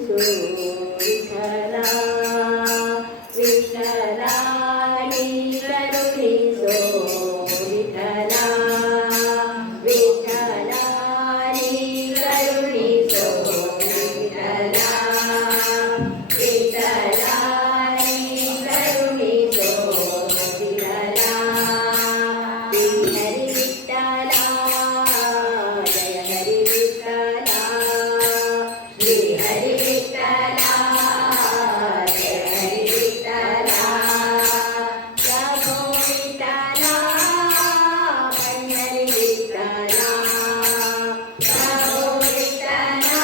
विठला विठलानी करुणिसो विठला विठलानी करुणिसो विठला विठलानी करुणिसो विठला हरि विठला जय हरि विठला श्री हरि विठला जय हरि विठला प्रभो विठला पंढरी विठला प्रभो विठला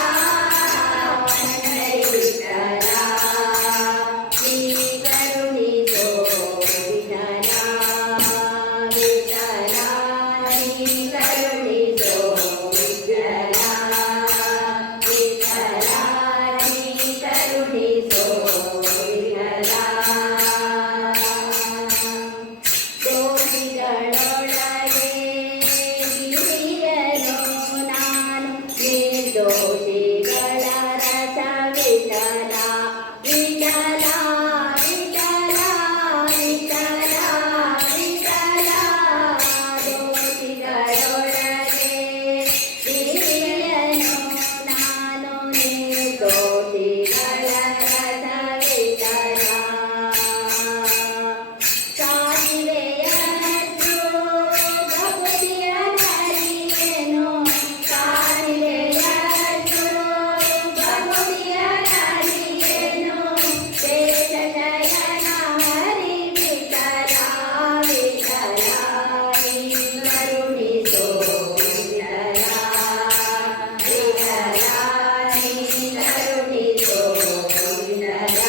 पंढरी विठला श्री करुणिसो विठला विठला श्री करुणिसो विठला करुणिसो विठला ದೋಷಿಗಳೊಳಗೆ ಗಿರಿಯನು ನಾನು ನಿರ್ದೋಷಿಗಳ ರಸ ವಿಠಲ ವಿಠಲ ವಿಠಲ ವಿಠಲ ವಿಠಲ ದೋಷಿಗಳೊಳಗೆ ಗಿರಿಯನು ನಾನು ನಿರ್ದೋಷಿಗಳ ರಸ ವಿಠಲ ಕಾಲಿವೆಯಷ್ಟು ಭಕ್ತಿಯ ನರಿಯೇನು ಕಾಲಿವೆಯಷ್ಟು ಭಕ್ತಿಯ ನರಿಯೇನು ದೇಶ ಶಯನ ಹರಿ ವಿಠಲ ವಿಠಲ ನೀ ಕರುಣಿಸೋ ವಿಠಲ ವಿಠಲ ನೀ ಕರುಣಿಸೋ ವಿಠಲ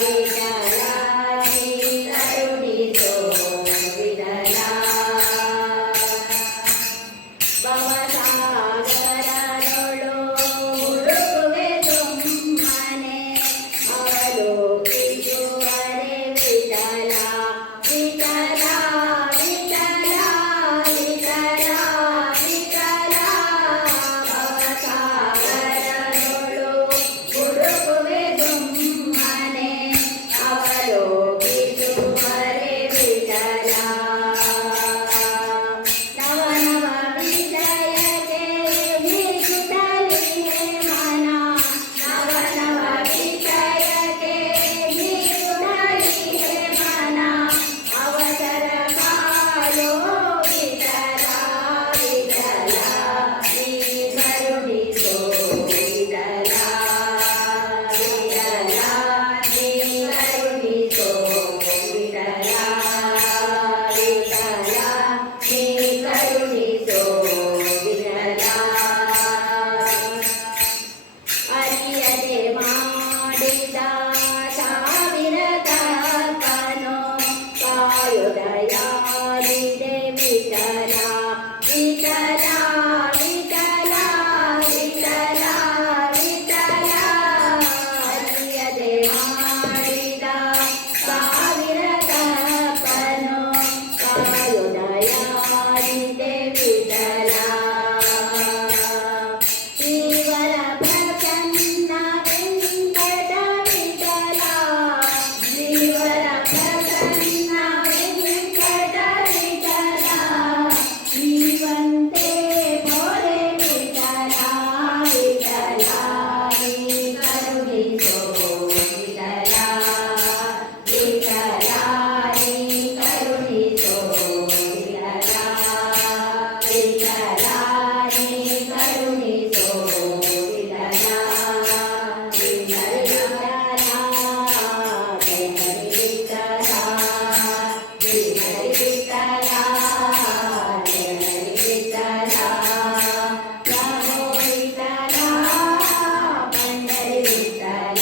ವಿಠಲ ನೀ ಕರುಣಿಸೋ ವಿಠಲ ಭವಸಾಗರದೊಳು ಹುಡುಕುವೆ ಸುಮ್ಮನೆ ಅವಲೋಕಿಸುವರೆ ವಿಠಲ ವಿಠಲ ವಿಠಲ ವಿಠಲ ವಿಠಲ ಭವಸಾಗರದೊಳು ಹುಡುಕುವೆ ಸುಮ್ಮನೆ ಅವಲೋಕಿಸುವರೆ ವಿಠಲ ನವ ನವ ವಿಷಯಕ್ಕೆ ಮೀಗುತ್ತಲಿಯೇ ಮನ ನವ ನವ ವಿಷಯಕ್ಕೆ ಮೀಗುತ್ತಲಿಯೇ ಮನ ಅವಸರ ಕಾಯೋ ವಿಠಲ ವಿಠಲ ನೀ ಕರುಣಿಸೋ ವಿಠಲ ವಿಠಲ ನೀ ಕರುಣಿಸೋ ವಿಠಲ ವಿಠಲ ನೀ ಕರುಣಿಸೋ ವಿಠಲ ಅರಿಯದೆ ಮಾಡಿದ ಸಾವಿರ ತಪನೋ ಕಾಯುದಯಾಲಿದೆ ವಿಠಲ ವಿಠಲ ವಿಠಲ ವಿಠಲ ವಿಠಲ ಅರಿಯದೆ ಮಾಡಿದ ಸಾವಿರ ತಪನೋ ಕಾಯುದಯಾಲಿದೆ ವಿಠಲ ಶ್ರೀವರ ಪ್ರಸನ್ನ ವೆಂಕಟ ವಿಠಲ ಶ್ರೀವರ ಪ್ರಸನ್ನ ವೆಂಕಟ ವಿಠಲ ಶ್ರೀವಂತೆ ಭೋಲೆ ವಿಠಲ ವಿಠಲ ನೀ ಕರುಣಿಸೋ ವಿಠಲ ವಿಠಲ ನೀ ಕರುಣಿಸೋ ವಿಠಲ ವಿಠಲ ನೀ ಕರುಣಿಸೋ ವಿಠಲ ವಿಠಲ ಜಯ ಹರಿ ವಿಠಲ ಜಯ ಹರಿ ವಿಠಲ ಜಯ ಹರಿ ವಿಠಲ ಪ್ರಭೋ ವಿಠಲ पंढरी विठಲ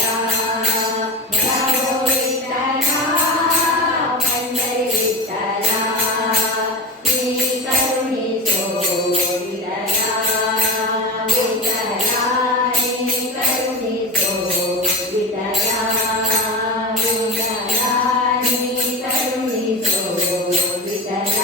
ಪ್ರಭೋ ವಿಠಲ पंढरी विठಲ ನೀ ಕರುಣಿಸೋ ವಿಠಲ ವಿಠಲ ನೀ ಕರುಣಿಸೋ ವಿಠಲ ವಿಠಲ ನೀ ಕರುಣಿಸೋ ವಿಠಲ